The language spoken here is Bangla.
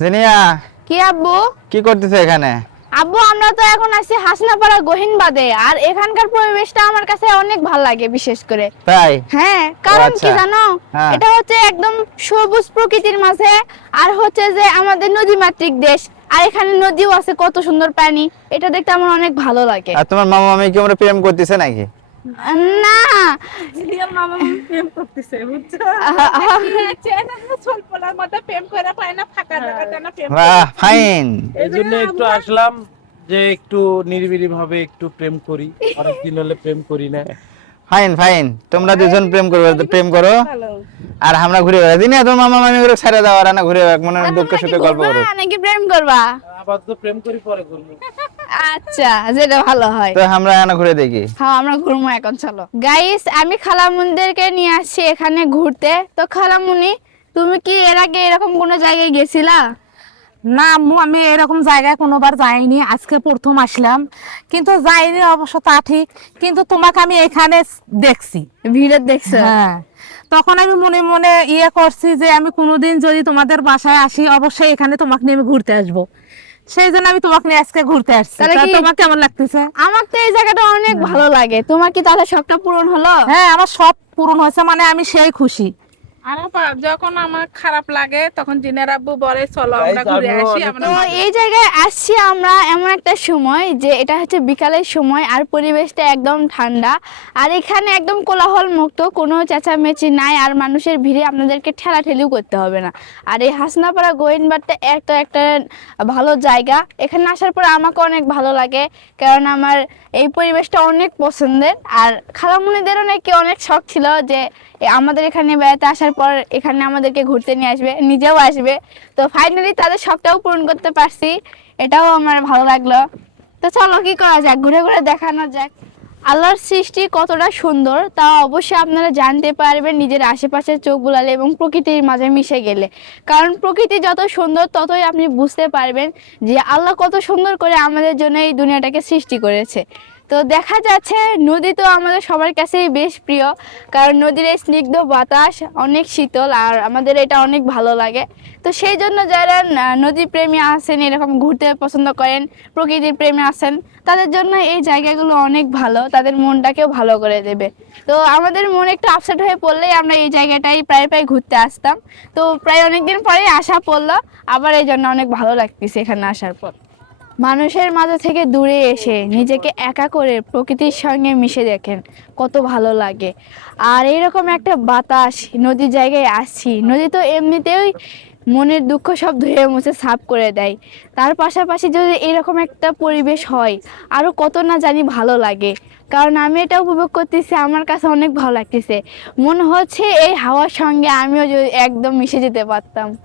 জিনিয়া, কি আব্বু? কি করতেছ এখানে? আব্বু আমরা তো এখন আছি হাসনাপাড়া গহিনবাদে, আর এখানকার পরিবেশটা আমার কাছে অনেক ভালো লাগে বিশেষ করে। তাই? হ্যাঁ, কারণ কি আচ্ছা। জানো, হ্যাঁ। এটা হচ্ছে একদম সবুজ প্রকৃতির মাঝে, আর হচ্ছে যে আমাদের নদী মাতৃক দেশ, আর এখানে নদীও আছে, কত সুন্দর পানি, এটা দেখতে আমার অনেক ভালো লাগে। আর তোমার মামা মামি কি আমরা প্রেম করতেছে নাকি? না, জিলিয়ার মামা প্রেম করতেছে, বুঝছো? চেনা সলপলার মধ্যে প্রেম করে পায় না, ফাঁকা জায়গাতে না প্রেম বাহ, ফাইন। এই জন্য একটু আসলাম যে একটু নিরিবিলি ভাবে একটু প্রেম করি, অনেকদিন হলে প্রেম করি না। ফাইন ফাইন, তোমরা দুজন প্রেম করবে তো প্রেম করো, ভালো। আর আমরা ঘুরে বেড়াই দিন। তোমার মামা মামি করে ছেড়ে দাও, আর না ঘুরে বেড়াক, মনে হয় দুঃখ সুখে গল্প করো। নাকি প্রেম করবা? আবার তো প্রেম করি পরে করবো। আচ্ছা, যেটা ভালো হয়। তো আমরা না ঘুরে দেখি। হ্যাঁ, আমরা ঘুরবো এখন, চলো গাইস। আমি খালামুনিদেরকে নিয়ে আসছি এখানে ঘুরতে। তো খালামুনি, তুমি কি এর আগে এরকম কোনো জায়গায় গেছিলা? না আম্মু, আমি এরকম জায়গায় কোনোবার যাইনি, আজকে প্রথম আসলাম। কিন্তু যাইনি অবশ্য তা ঠিক, কিন্তু তোমাকে আমি এখানে দেখছি। ভিড়ে দেখছো? হ্যাঁ, তখন আমি মনে মনে ইয়ে করছি যে আমি কোনোদিন যদি তোমাদের বাসায় আসি, অবশ্যই এখানে তোমাকে নিয়ে আমি ঘুরতে আসবো। সেই জন্য আমি তোমাকে নিয়ে আজকে ঘুরতে আসছি। তাহলে তা কি- তোমার কেমন লাগতেছে? আমার তো এই জায়গাটা অনেক ভালো লাগে। তোমার কি তাহলে শখটা পূরণ হলো? হ্যাঁ, আমার সব পূরণ হয়েছে, মানে আমি সেই খুশি। যখন আমার খারাপ লাগে তখন জিনের আব্বু বলে চলো আমরা Guys, ঘুরে আমিও আসি। অনেক- আমরা তো এই জায়গায় আসছি আমরা এমন একটা সময়, যে এটা হচ্ছে বিকালের সময়, আর পরিবেশটা একদম ঠান্ডা, আর এখানে একদম কোলাহল মুক্ত, কোনো চেঁচামেচি নাই, আর মানুষের ভিড়ে আপনাদেরকে ঠেলাঠেলিও করতে হবে না। আর এই হাসনাপাড়া গোয়েনবাটটা একটা ভালো জায়গা। এখানে আসার পর আমাকে অনেক ভালো লাগে, কারণ আমার এই পরিবেশটা অনেক পছন্দের। আর খালামুনিদেরও নাকি অনেক শখ ছিল যে আমাদের এখানে বেড়াতে আসার পর এখানে আমাদেরকে ঘুরতে নিয়ে আসবে, নিজেও আসবে। তো ফাইনালি তাদের শখটাও পূরণ করতে পারছি, এটাও আমার ভালো লাগলো। তো চলো, কি করা যাক, ঘুরে ঘুরে দেখানো যাক আল্লাহর সৃষ্টি কতটা সুন্দর, তা অবশ্যই আপনারা জানতে পারবেন নিজের আশেপাশে চোখ বুলালে এবং প্রকৃতির মাঝে মিশে গেলে। কারণ প্রকৃতি যত সুন্দর, ততই আপনি বুঝতে পারবেন যে আল্লাহ কত সুন্দর করে আমাদের জন্য এই দুনিয়াটাকে সৃষ্টি করেছে। তো দেখা যাচ্ছে নদী তো আমাদের সবার কাছেই বেশ প্রিয়, কারণ নদীর এই স্নিগ্ধ বাতাস অনেক শীতল, আর আমাদের এটা অনেক ভালো লাগে। তো সেই জন্য যারা নদী প্রেমী আছেন, এরকম ঘুরতে পছন্দ করেন, প্রকৃতির প্রেমী আছেন, তাদের জন্য এই জায়গাগুলো অনেক ভালো, তাদের মনটাকেও ভালো করে দেবে। তো আমাদের মন একটু আপসেট হয়ে পড়লেই আমরা এই জায়গাটাই প্রায় প্রায় ঘুরতে আসতাম। তো প্রায় অনেকদিন পরে আসা পড়লো, আবার এই জন্য অনেক ভালো লাগতেছে এখানে আসার পর। মানুষের মাঝে থেকে দূরে এসে নিজেকে একা করে প্রকৃতির সঙ্গে মিশে দেখেন, কত ভালো লাগে। আর এইরকম একটা বাতাস, নদীর জায়গায় আসছি, নদী তো এমনিতেই মনের দুঃখ সব ধুয়ে মুছে সাফ করে দেয়, তার পাশাপাশি যদি এরকম একটা পরিবেশ হয়, আরও কত না জানি ভালো লাগে। কারণ আমি এটা উপভোগ করতেছি, আমার কাছে অনেক ভালো লাগতেছে, মনে হচ্ছে এই হাওয়ার সঙ্গে আমিও যদি একদম মিশে যেতে পারতাম।